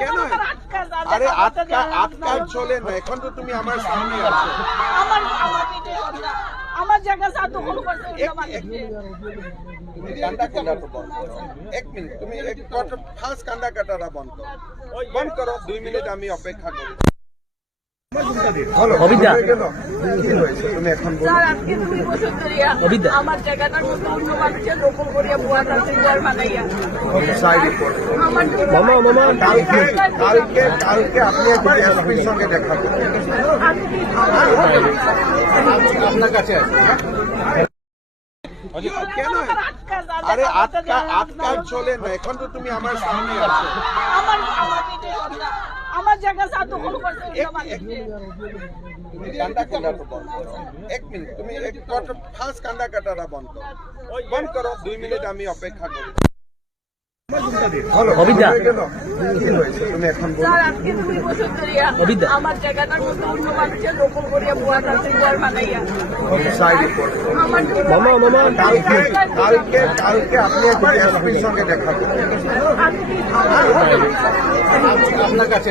কেন? আরে আটকা চলে না, এখন তো তুমি আমার সামনে আছো। আমার জায়গা দখল করছে তুমি কান্দা কাটাটা বন্ধ করো। 1 মিনিট, তুমি ফার্স্ট কান্দা কাটাটা বন্ধ করো। বন্ধ করো, 2 মিনিট আমি অপেক্ষা করি। অবিদ্যা তুমি এখন স্যার, আজকে 2 বছর ধরে আমার জায়গাটার মধ্যে অন্য মানুষের দখল করিয়া বুয়া কাছে ঘর বানাইয়া আমার কালকে আপনি একবার এসপির সঙ্গে দেখা করবেন। আপনার কাছে কেন? আরে আটকা চলে না, এখন তো তুমি আমার সামনে আছো। আমার জায়গা দখল করছে তুমি কান্দা কাটাটা বন্ধ করো। 1 মিনিট, তুমি ফার্স্ট কান্দা কাটাটা বন্ধ করো। বন্ধ করো, 2 মিনিট আমি অপেক্ষা করি। অবিদ্যা তুমি এখন স্যার, আজকে 2 বছর ধরে আমার জায়গাটার মধ্যে অন্য মানুষের দখল করিয়া বুয়া কাছে ঘর বানাইয়া আমার কালকে আপনি একবার এসপির সঙ্গে দেখা করবেন। আপনার কাছে